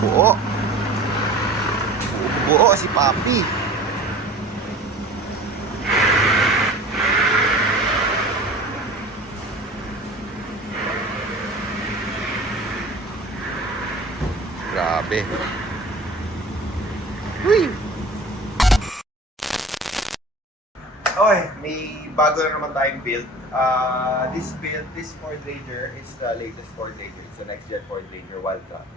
Buo. Buo si Papi. Grabe. Uy! Okay, may bago na naman tayong build. This Ford Ranger is the latest Ford Ranger. It's the next gen Ford Ranger Wildcat.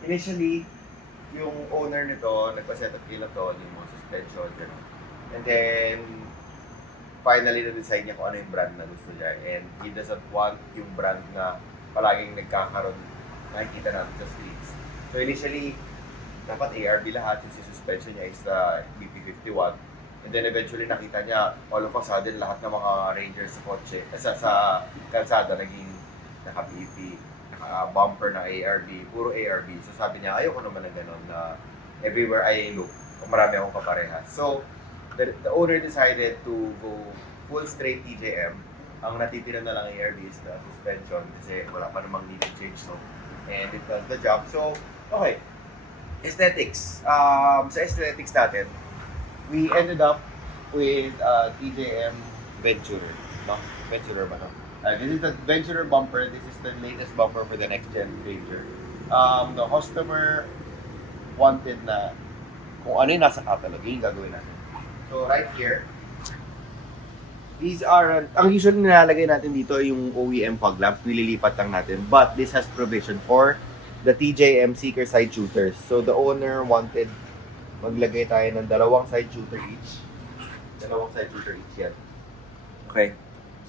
Initially, yung owner nito, nagpa-set up nila to, yung mga suspension, gano'n. And then, finally na-decide niya kung ano yung brand na gusto niya. And he doesn't want yung brand na palaging nagkakaroon, nakikita natin sa streets. So initially, dapat ARB lahat, yung suspension niya is the BP51. And then eventually nakita niya, all of a sudden, lahat ng mga Rangers sa kotse, sa kalsada, naging naka-BP, naka-bumper na ARB, puro ARB. So sabi niya, ayoko naman na gano'n na everywhere I look, marami akong kaparehas. So, the owner decided to go full straight TJM. Ang natitira na lang ARB is the suspension kasi wala pa namang need to change, so, and it does the job. So, okay. Aesthetics. Sa aesthetics natin, we ended up with TJM Venturer. No? Venturer ba, no? This is the Venturer bumper. This is the latest bumper for the next gen Ranger. The customer wanted na kung ano yung nasa catalog, yung gagawin natin. So right here, these are, ang usually nilalagay natin dito yung OEM fog lamps, nililipat lang natin. But this has provision for the TJM Seeker side shooters. So the owner wanted maglagay tayo ng dalawang side shooter each. Dalawang side shooter each yan. Okay.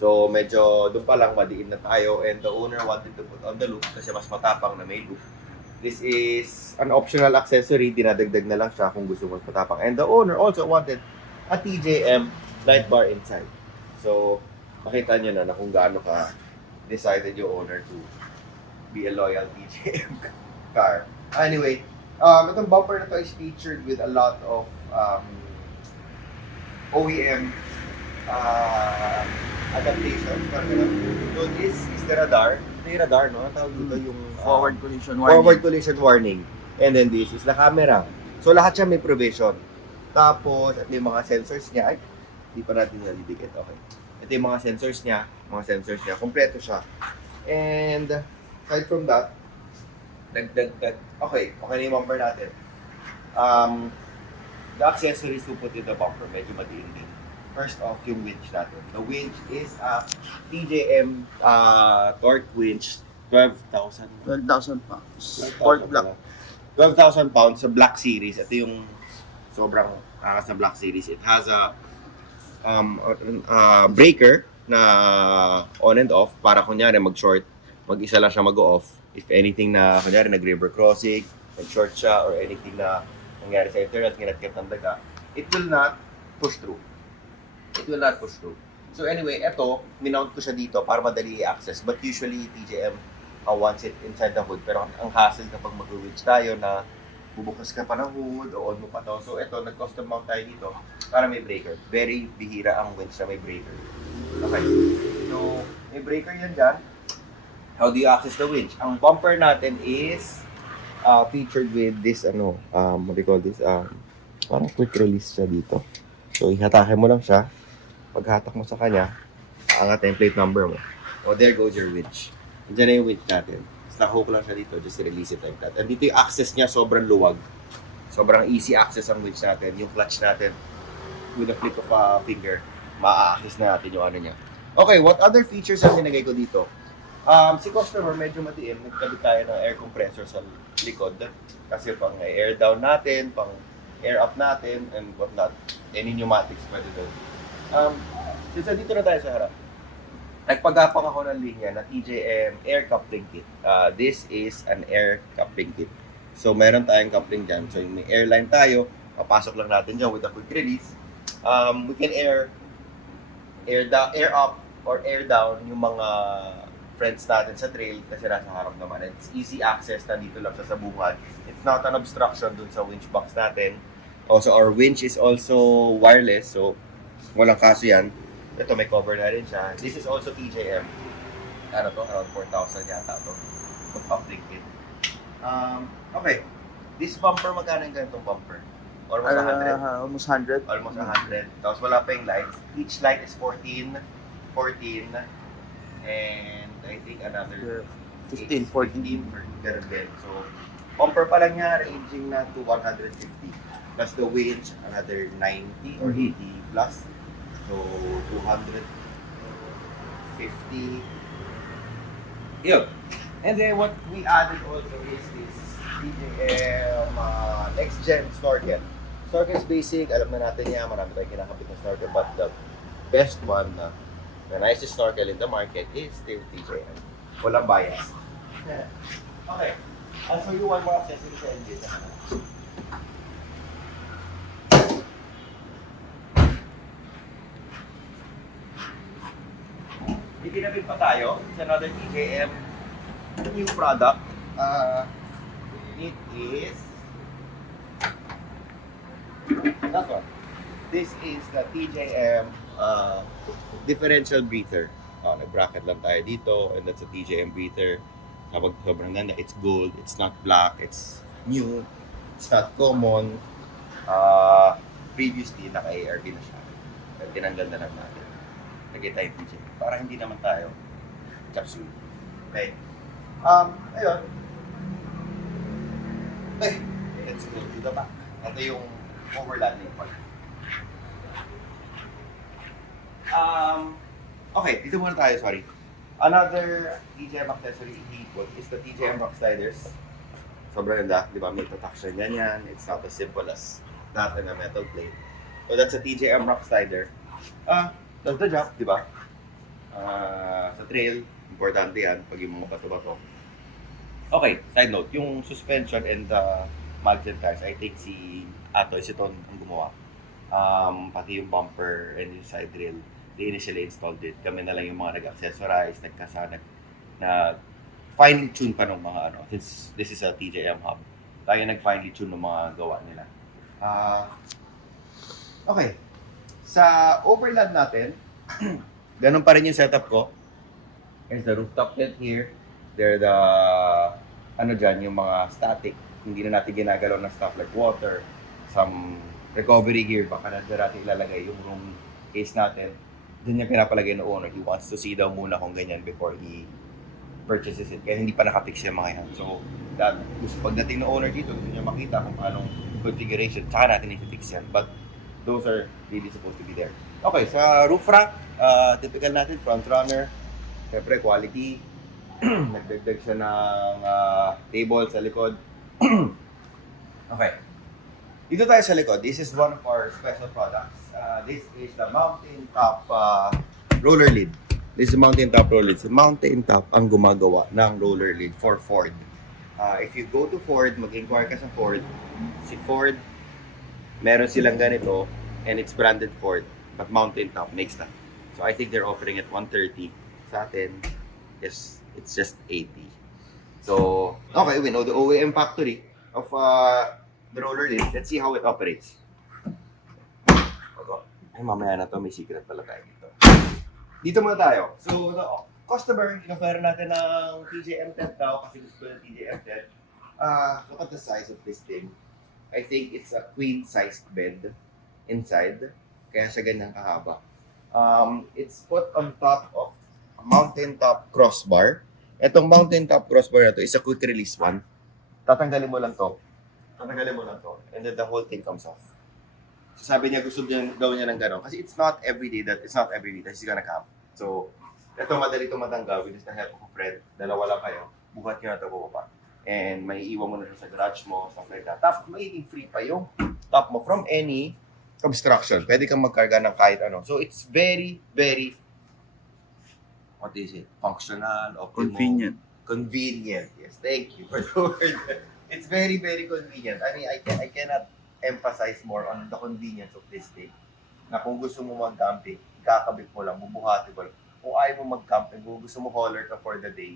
So medyo doon pa lang madiin na tayo, and the owner wanted to put on the loop kasi mas matapang na may loop. This is an optional accessory, dinadagdag na lang siya kung gusto mo matapang. And the owner also wanted a TJM light bar inside. So makita nyo na kung gaano ka decided yung owner to be a loyal TJM car. Anyway, itong bumper na to is featured with a lot of OEM adaptation. So this is the radar. Ito yung radar, no? Ang tawag dito yung Forward collision warning. forward collision warning. And then this is the camera. So lahat siya may provision. Tapos, at yung mga sensors niya, ay, hindi pa natin nalidikit. Okay. Ito yung mga sensors niya. Kompleto siya. And, aside from that, okay na yung bumper natin. The accessories to put in the bumper, medyo madiin din. First off, yung winch natin. The winch is a TJM torque winch, 12,000. 12,000 pounds. 12,000 Port block. 12,000 pounds sa Black Series. Ito yung sobrang sa Black Series. It has a breaker na on and off para kunyari mag-short, mag-isa lang siya mag-off. If anything na kunyari nag-river crossing, nag-short siya, or anything na nangyari sa internet, ginat-get ng daga, it will not push through. So anyway, ito, minount ko siya dito para madali i-access. But usually, TJM wants it inside the hood. Pero ang hassle kapag mag-winch tayo na bubukas ka pa ng hood o on mo pa to. So ito, nag-custom mount tayo dito para may breaker. Very bihira ang winch na may breaker. Okay. So, may breaker yan dyan. How do you access the winch? Ang bumper natin is featured with this, what do you call this? Parang quick release siya dito. So, ihatakin mo lang siya. Paghatak mo sa kanya, aangat yung plate number mo. Oh, there goes your winch. Diyan na yung winch natin. Basta hook lang siya dito, just release it like that. And dito yung access niya, sobrang luwag. Sobrang easy access ang winch natin. Yung clutch natin, with a flip of a finger, ma-access na natin yung ano niya. Okay, what other features ang nilagay ko dito? Si customer medyo matiim, nagkabit tayo ng air compressor sa likod. Kasi pang air down natin, pang air up natin, and whatnot. Any pneumatics pwede doon. Since dito na tayo sa harap, nagpagapang ako ng linya na TJM air coupling kit. This is an air coupling kit. So, meron tayong coupling dyan. So, may airline tayo, papasok lang natin dyan with a quick release. We can air up or air down yung mga friends natin sa trail kasi nasa harap naman. It's easy access, nandito lang sa bungad. It's not an obstruction dun sa winch box natin. Also, our winch is also wireless, so walang kaso yan. Ito, may cover na rin siya. This is also TJM. Ano to? Around 4,000 yata to. Coupling kit. Okay. This bumper, magkano yung ganitong bumper? Almost 100. Almost 100. Almost 100. Tapos wala pa yung lights. Each light is 14. And I think another 15, 14. 15 for ganun din. So, bumper pa lang niya, ranging na to 150. Plus the winch, another 90 or 80 plus. So, 250. Yun. And then what we added also is this DJM Next Gen Snorkel. Snorkel is basic, alam na natin yan, marami tayong kinakapit ng snorkel, but the best one, the nicest snorkel in the market is still DJM. Walang bias. Okay. I'll show you one more accessory sa engine. Ikinabit pa tayo. It's another TJM new product. It is that one. This is the TJM differential breather. Nag-bracket lang tayo dito, and that's a TJM breather. Kapag sobrang ganda, it's gold, it's not black, it's new, it's not common. Previously, naka-ARB na siya. Tinanggal na lang natin. Lagay tayo TJM. Para hindi naman tayo capsule. Okay. Ayun. Okay. Let's go to the back. Ito yung overlanding part. Okay, dito muna tayo, sorry. Another TJM accessory he put is the TJM Rock Sliders. Sobrang ganda, di ba? May protection yan. It's not as simple as that and a metal plate. So that's a TJM Rock Slider. Does the job, di ba? Sa trail, importante yan pag yung mga bato-bato. Okay, side note, yung suspension and the magnet tires, I think si Atoy, si Ton ang gumawa. Pati yung bumper and yung side rail, they initially installed it. Kami na lang yung mga nag-accessorize, finely tune pa ng mga ano. Since this is a TJM hub, tayo nag-finely tune ng mga gawa nila. Okay. Sa overland natin, ganun pa rin yung setup ko. There's the rooftop net here. There the, yung mga static. Hindi na natin ginagalaw ng stuff like water. Some recovery gear, baka natin ilalagay yung room case natin. Doon niya pinapalagay ng owner. He wants to see daw muna kung ganyan before he purchases it. Kaya hindi pa nakafix yung mga yan. So, pagdating ng owner dito, gusto niya makita kung paanong configuration. Tsaka natin i-fix yan. But those are really supposed to be there. Okay, sa roof rack, typical natin, front runner. Siyempre, quality. Nagdagdag siya ng table sa likod. Okay. Dito tayo sa likod. This is one of our special products. This is the Mountain Top roller lid. This is the Mountain Top roller lid. So, Mountain Top ang gumagawa ng roller lid for Ford. If you go to Ford, mag-inquire ka sa Ford. Si Ford, meron silang ganito and it's branded Ford. But Mountain Top makes that. So, I think they're offering it 130. Sa atin, yes, it's just 80. So, okay, we know the OEM factory of the roller lid. Let's see how it operates. Ay, mamaya na to, may secret pala tayo dito. Dito muna tayo. So, the customer, in-offer natin ng TJM tent daw kasi gusto ng TJM tent. Look at the size of this thing. I think it's a queen-sized bed inside. Kaya siya ganyang kahaba. It's put on top of a mountain top crossbar. Itong mountain top crossbar na to is a quick release one. Tatanggalin mo lang to. And then the whole thing comes off. So sabi niya gusto niya daw niya ng gano'n. Kasi it's not every day that he's gonna camp. So, ito madali itong matanggal with the help of a friend. Dalawa lang kayo. Buhat niyo na ito bubaba. And may iwan mo na siya sa garage mo, stuff like that. Tapos magiging free pa yung top mo from any obstruction. Pwede kang magkarga ng kahit ano. So, it's very, very, what is it? Functional, optimal. Convenient. Yes, thank you for the word. It's very, very convenient. I mean, I cannot emphasize more on the convenience of this thing. Na kung gusto mo mag-camping, kakabit mo lang, bubuhati mo lang. Kung ayaw mo mag-camping, kung gusto mo hauler ka for the day,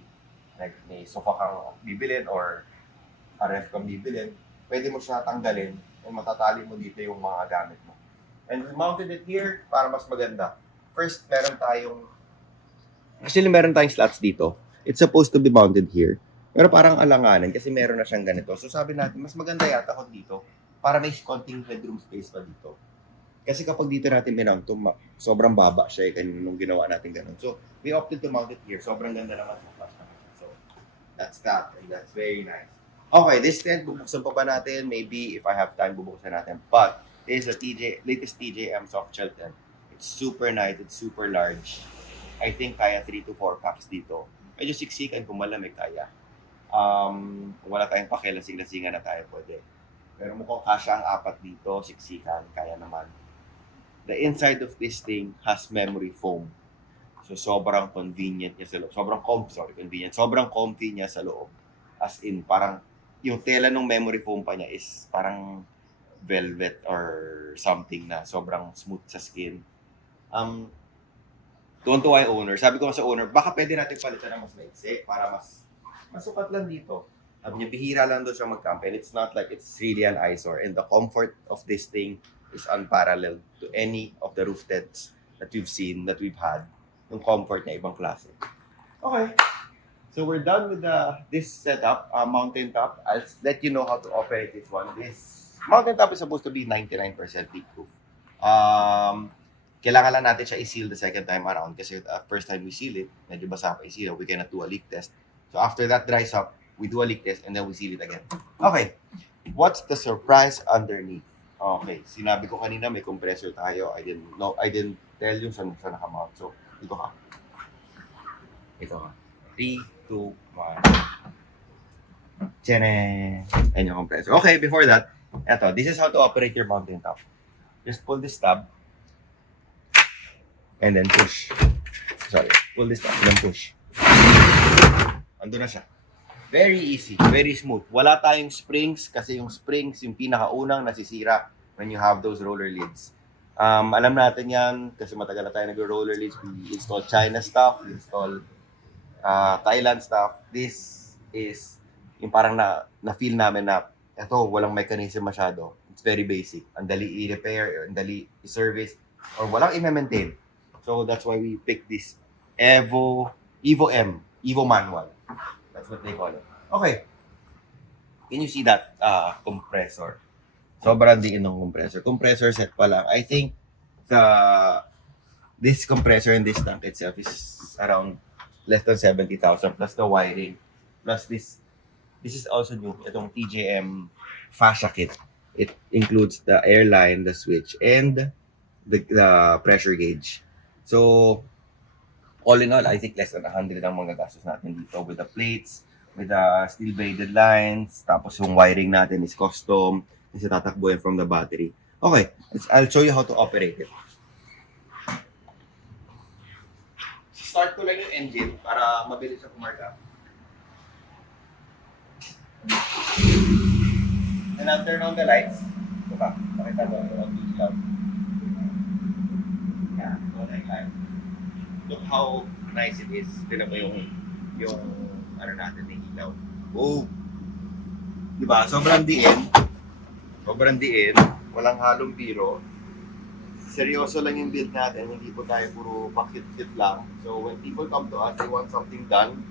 like may sofa kang bibilin or a ref kang bibilin, pwede mo siya tanggalin and matatali mo dito yung mga gamit mo. And we mounted it here para mas maganda. First, meron tayong slots dito. It's supposed to be mounted here. Pero parang alanganin kasi meron na siyang ganito. So sabi natin, mas maganda yata ako dito para may konting headroom space pa dito. Kasi kapag dito natin minount, sobrang baba siya kanina nung ginawa natin ganun. So we opted to mount it here. Sobrang ganda naman sa flash naman. So that's that. And that's very nice. Okay, this tent, bubuksan pa ba natin? Maybe if I have time, bubuksan natin. But this is the latest TJM soft shell tent. It's super nice. It's super large. I think kaya 3 to 4 packs dito. Medyo siksikan kung malamig kaya. Kung wala tayong pakilasing-lasingan na tayo pwede. Pero mukhang kasya ang 4 dito, siksikan, kaya naman. The inside of this thing has memory foam. So sobrang convenient niya sa loob. Convenient. Sobrang comfy niya sa loob. As in, parang yung tela ng memory foam pa niya is parang velvet or something na sobrang smooth sa skin. Tuwan-tuwa yung owner. Sabi ko sa owner, baka pwede natin palitan ng mas maiksi para mas masukat lang dito. Sabi niya, bihira lang doon siya mag-camp and it's not like it's really an eyesore. And the comfort of this thing is unparalleled to any of the roof tents that we've seen, that we've had. Yung comfort niya, ibang klase. Okay. So we're done with this setup, mountain top. I'll let you know how to operate this one. This mountain top is supposed to be 99% leak proof. Kailangan lang natin siya i-seal the second time around kasi first time we seal it, medyo basa pa i-seal, we cannot do a leak test. So after that dries up, we do a leak test and then we seal it again. Okay, what's the surprise underneath? Okay, sinabi ko kanina may compressor tayo. I didn't tell you saan nakamount. So, ito ka. 3, 2, 1. Tcharan! Ayan yung compressor. Okay, before that, this is how to operate your mountain top. Just pull this tab. And then push. Pull this tab and then push. Ando na siya. Very easy, very smooth. Wala tayong springs kasi yung springs yung pinakaunang nasisira when you have those roller lids. Alam natin yan kasi matagal na tayo nag-roller lids. We install China stuff, we install Thailand stuff. This is yung parang na-feel namin na ito, walang mechanism masyado. It's very basic. Ang dali i-repair, ang dali i-service, or walang i-maintain. So that's why we picked this Evo manual. That's what they call it. Okay. Can you see that compressor? Sobrang diin ng compressor. Compressor set pa lang. I think this compressor and this tank itself is around less than 70,000 plus the wiring. Plus this is also new. Itong TJM fascia kit. It includes the air line, the switch, and the pressure gauge. So, all in all, I think less than 100 ang mga gastos natin dito with the plates, with the steel braided lines, tapos yung wiring natin is custom, kasi tatakbuhin from the battery. Okay, I'll show you how to operate it. Start ko lang yung engine para mabilis siya kumarga. Then I'll turn on the lights. Ito pa, pakita mo yung ilaw. Yeah, ito na yung light. Look how nice it is. Tignan mo yung ano natin, yung ilaw. Oh! Diba? Sobrang diin. Walang halong biro. Seryoso lang yung build natin. Hindi po tayo puro pakit-kit lang. So when people come to us, they want something done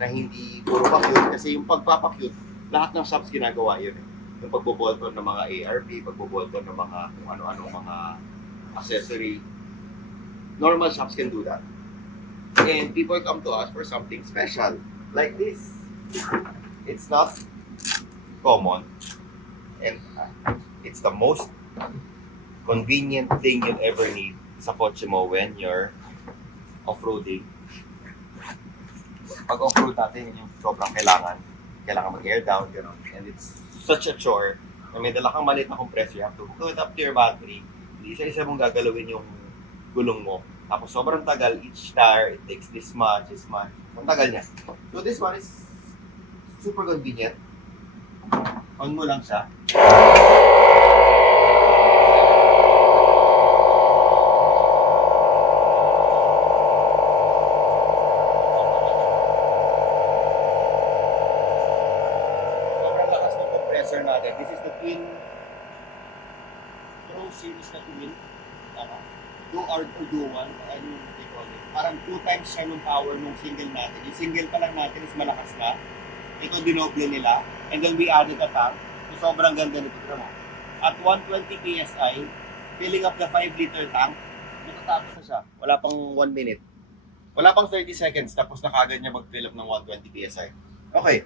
na hindi puro pakyut. Kasi yung pagpapakyut, lahat ng shops ginagawa yun. Yung pagbobolton ng mga ARP, pagbobolton ng mga kung ano-ano mga accessory. Normal shops can do that. And people come to us for something special. Like this. It's not common. And it's the most convenient thing you'll ever need sa kotse mo when you're off-roading. Pag off-road natin, yun yung sobrang kailangan mag-air down, gano'n. And it's such a chore. Na may dala kang maliit na compressor, you have to hook it up to your battery. Isa-isa mong gagalawin yung gulong mo. Tapos sobrang tagal, each tire, it takes this much. Ang tagal niya. So this one is super convenient. On mo lang siya. Sobrang lakas ng compressor natin. This is the Twin Pro series na twin. Tama. Do or do one, ano yung they call it. Parang 2 times siya ng power ng single natin. Yung single pa lang natin is malakas na. Ito dinoble nila. And then we added a tank. So, sobrang ganda nito. Tignan mo. At 120 PSI, filling up the 5-liter tank, matatapos na siya. Wala pang 1 minute. Wala pang 30 seconds, tapos na kagad niya mag-fill up ng 120 PSI. Okay.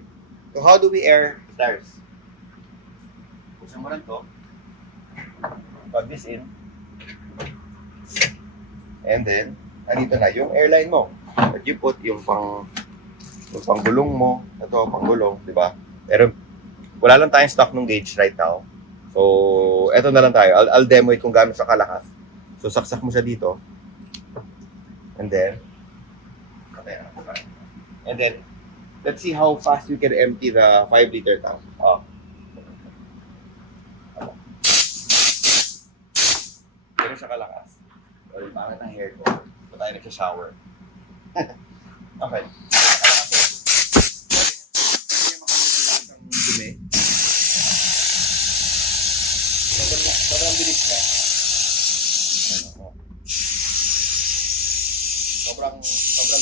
So, how do we air the tires? Buksan mo lang to. Plug this in. And then, nandito na yung airline mo. At you put yung panggulong mo. Ito, panggulong, di ba? Pero, wala lang tayong stock ng gauge right now. So, eto na lang tayo. I'll demo it kung gaano siya kalakas. So, saksak mo siya dito. And then, let's see how fast you can empty the 5-liter tank. Oh. Ganun siya kalakas. Or yung bakit ang hair ko. Ito tayo nagsha-shower. Okay. Dumi. Sobrang bilis na. Sobrang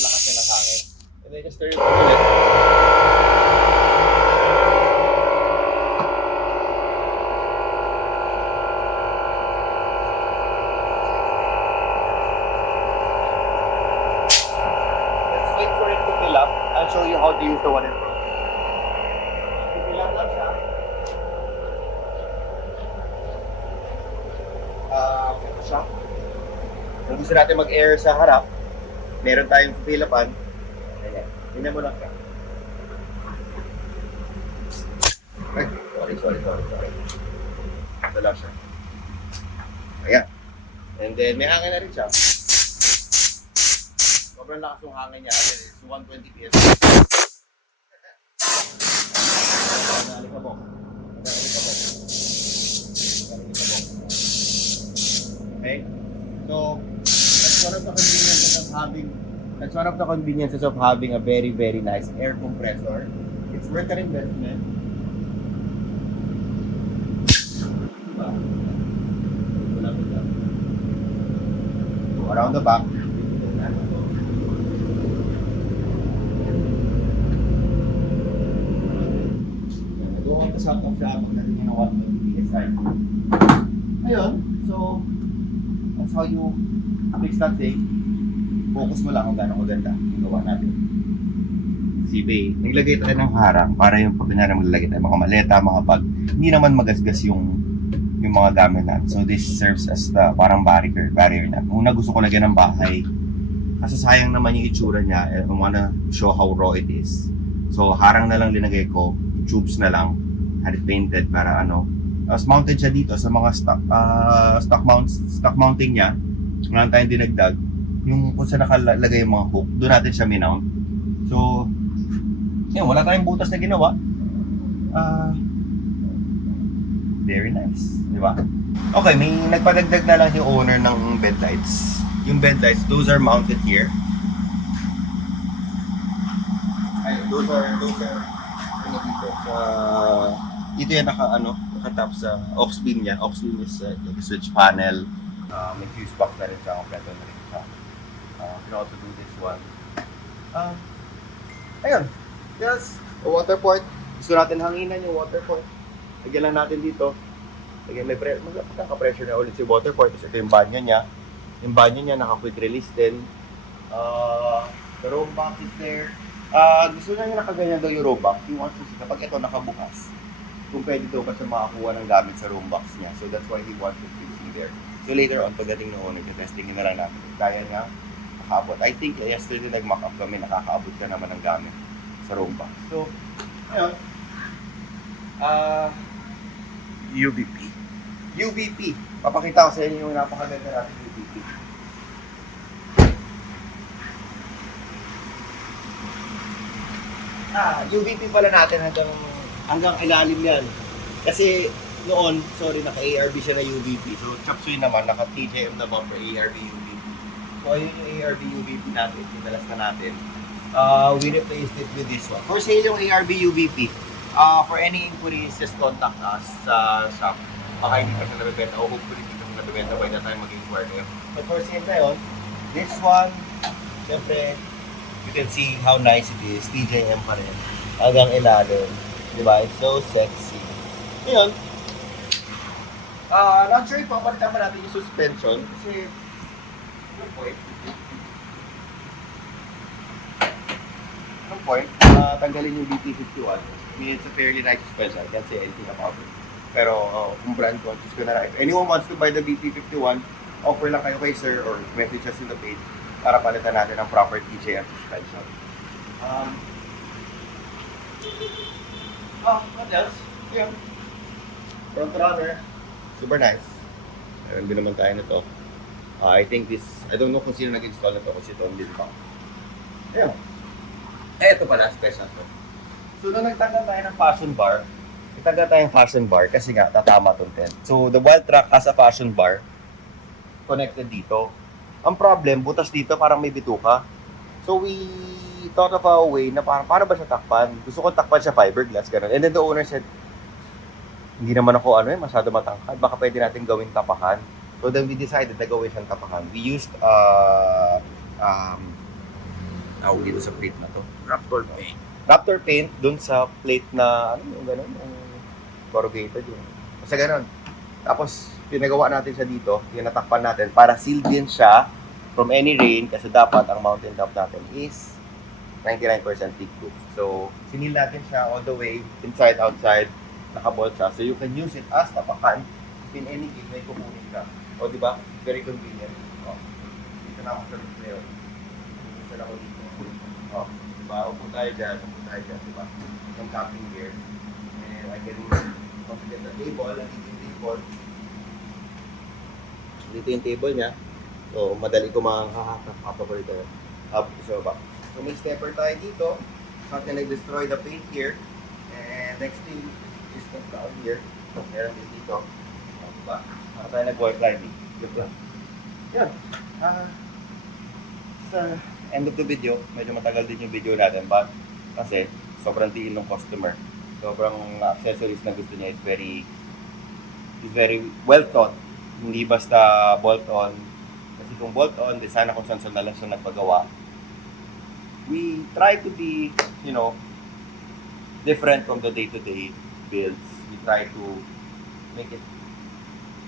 lakas na ng hangin. And then just turn it on ulit. Let's wait for it to fill up. I'll show you how to use the one in front. Fill up lang siya. Ito siya. Kung gusto natin mag-air sa harap, meron tayong fill upan. Tingnan mo lang ka. Ay, sorry. Ito lang siya. Ayan. And then, may hangin na rin siya. Sobrang lakas yung hangin niya. It's 120 PSI. Nalika mo. Okay? So, that's one of the conveniences of having a very, very nice air compressor. It's worth an investment. Diba? So, around the back. Go on the shot of siya pagdating niya ng 120 PSI. Ayun, so that's how you fix that thing. Focus mo lang kung gano'ng maganda yung gawa natin. Si Bay, naglagay tayo ng harang para yung pag na maglagay tayo mga maleta, mga bag. Hindi naman magasgas yung mga gamit natin. So this serves as the parang barrier na. Una gusto ko lagyan ng bahay. Kasi sayang naman yung itsura niya. I wanna show how raw it is. So harang na lang linagay ko. Tubes na lang. Had it painted para ano. Tapos mounted siya dito sa mga stock mounting niya. Wala tayong dinagdag. Yung kung saan nakalagay yung mga hook, doon natin siya minount. So, yun, wala tayong butas na ginawa. Very nice, di ba? Okay, may nagpadagdag na lang yung owner ng bed lights. Yung bed lights, those are mounted here. Ay, those are ano dito, dito yan nakatap sa aux beam niya. Aux beam is like a switch panel. May fuse box na rin siya, kompleto na rin siya. You can also do this one. Ayun. Yes, a water port. Gusto natin hanginan yung water port. Lagyan lang natin dito. Lagyan may magkaka-pressure na ulit si water port. Ito yung banyo niya. Yung banyo niya naka-quick release din. The room box is there. Gusto niya nakaganyan daw yung room box. He wants to see kapag ito nakabukas. Kung pwede daw kasi makakuha ng gamit sa room box niya. So that's why he wants to see there. So later on, pagdating ng owner, testingin na lang natin. Kaya nga, nakaabot. I think yesterday nag-mock up kami, nakakaabot ka naman ng gamit sa room box. So, ayun. UVP. Papakita ko sa inyo yung napakaganda natin UVP. UVP pala natin hanggang ilalim yan. Kasi noon, naka-ARB siya na UVP. So, chapsuy naman, naka-TJM na bumper ARB UVP. So, ayun yung ARB UVP natin, pinalas na natin. We replaced it with this one. For sale yung ARB UVP. For any inquiries, just contact us sa shop. Baka hindi pa siya nabibenta o hopefully hindi pa siya nabibenta by the time mag-inquire kayo. But for sale na yun, this one, syempre, You can see how nice it is. TJM pa rin. Hanggang ilalim. Diba? It's so sexy. Ngayon, not sure if papalitan ba natin yung suspension. Kasi, no point, tanggalin yung BP51. I mean, it's a fairly nice suspension. I can't say anything about it. Pero, kung brand conscious ko na rin. If anyone wants to buy the BP51, offer lang kayo kay sir or message us in the page para palitan natin ang proper TJM suspension. What else? Yeah. Front runner. Super nice. Meron din naman tayo nito. I think this, I don't know kung sino nag-install na to kasi ito hindi pa. Ayun. Ito pala, special to. So, nung nagtanggal tayo ng fashion bar, itanggal tayo ng fashion bar kasi nga, tatama itong tent. So, the Wild Track has a fashion bar connected dito. Ang problem, butas dito, parang may bituka. So, we thought of a way na parang, paano ba siya takpan? Gusto ko takpan siya fiberglass, gano'n. And then the owner said, hindi naman ako masyado matangkad. Baka pwede natin gawing tapakan. So then we decided na gawin siyang tapakan. We used tawag dito sa plate na to. Raptor paint. Raptor paint dun sa plate na yung gano'n, yung corrugated yun. Basta gano'n. Tapos pinagawa natin siya dito, yung natakpan natin para sealed din siya from any rain kasi dapat ang mountain top natin is 99% leak-proof. So sinil natin siya all the way inside, outside, nakabolt siya. So you can use it as tapakan in any case may kukunin ka. O di ba? Very convenient. O. Dito na ako sa roof ngayon. Dito na ako dito. O. Di ba? Upo tayo dyan. Di ba? Yung camping gear. And I can configure the table. Nandito yung table. Dito yung table niya. So, madali ko makakapa ko dito. Up sa baba. So, may stepper tayo dito. So, can nag-destroy the paint here. And next thing is the down here. Meron din dito. Diba? Saka tayo nag-work climbing. Yun lang. Yan. Sa end of the video, medyo matagal din yung video natin. But, kasi, sobrang tiin ng customer. Sobrang accessories na gusto niya is very well thought. Hindi basta bolt-on. Kasi kung bolt-on, di sana kung saan na lang siya nagpagawa. We try to be, different from the day-to-day builds. We try to make it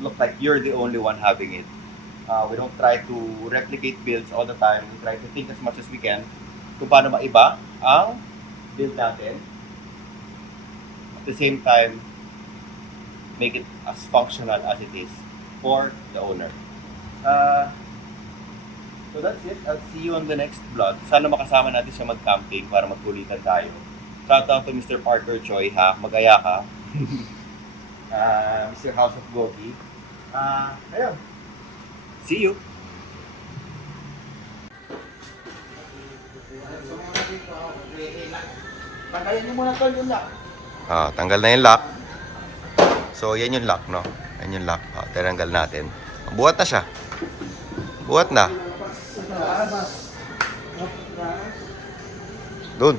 look like you're the only one having it. We don't try to replicate builds all the time. We try to think as much as we can kung paano maiba ang build natin. At the same time, make it as functional as it is for the owner. So that's it. I'll see you on the next vlog. Sana makasama natin siya mag-camping para magkulitan tayo. Shout out to Mr. Parker Choi, ha? Mag-aya ka. Mr. House of Goki. Ayun. See you. Tanggalin niyo muna tol yung lock. Tanggal na yung lock. So, yan yung lock, no? Yan yung lock. Tinanggal natin. Buhat na siya. Buhat na. Doon.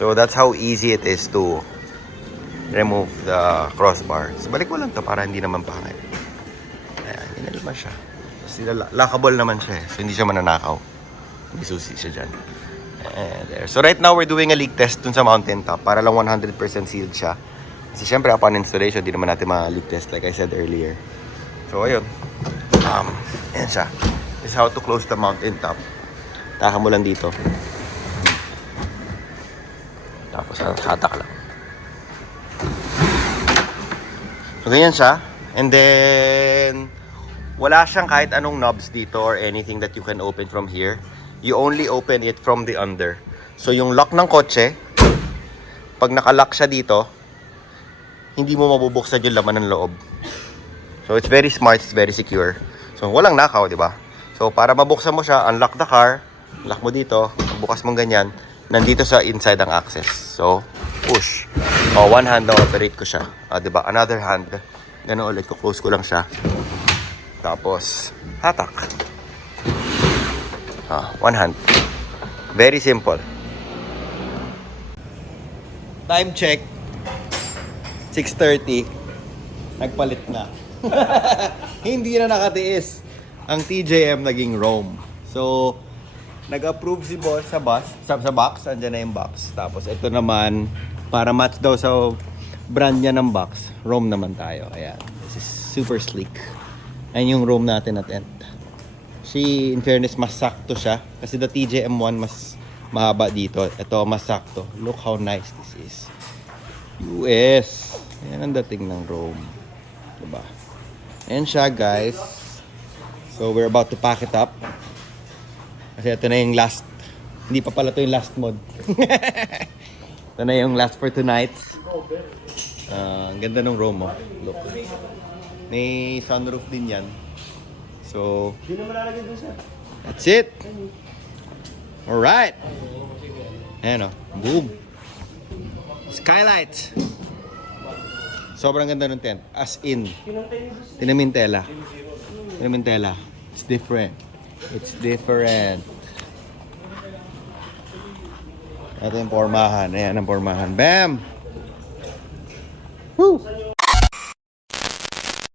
So, that's how easy it is to remove the crossbar. So, balik mo lang to para hindi naman pangit. Ayan, yun naman siya. Lockable naman siya eh. So, hindi siya mananakaw. May susi siya dyan. And there. So, right now, we're doing a leak test dun sa mountain top para lang 100% sealed siya. Kasi syempre, upon installation, di naman natin ma-leak test like I said earlier. So, ayun. Ayan siya. This is how to close the mountain top. Taka mo lang dito. Tapos, hatak lang. So, ganyan siya. And then, wala siyang kahit anong knobs dito or anything that you can open from here. You only open it from the under. So, yung lock ng kotse, pag nakalock siya dito, hindi mo mabubuksan yung laman ng loob. So, it's very smart, it's very secure. So, walang nakaw, di ba? So, para mabuksan mo siya, unlock the car, lock mo dito, bukas mong ganyan, nandito sa inside ang access. So, push. One hand na operate ko siya. Di ba? Another hand, gano'n ulit, close ko lang siya. Tapos, hatak. One hand. Very simple. Time check. 6:30. Nagpalit na. Hindi na nakatiis. Ang TJM naging Rome. So, Nag-approve si boss sa box. Andyan na yung box. Tapos ito naman, para match daw sa brand niya ng box, Rome naman tayo. Ayan. This is super sleek. Ayan yung Rome natin na tent. In fairness, mas sakto siya. Kasi the TJM1 mas mahaba dito. Ito, mas sakto. Look how nice this is. US. Ayan ang dating ng Rome. Diba? Ayan siya, guys. So, we're about to pack it up. Kasi ito na yung last. Hindi pa pala ito yung last mod. Ito na yung last for tonight. Ang ganda ng Rome, oh. Look. May sunroof din yan. So, that's it. Alright. Ayan, oh. Boom. Skylight. Sobrang ganda ng tent. As in, tinamintela. Tinamintela. It's different. It's different. Ito yung pormahan. Ayan ang pormahan. Bam! Woo!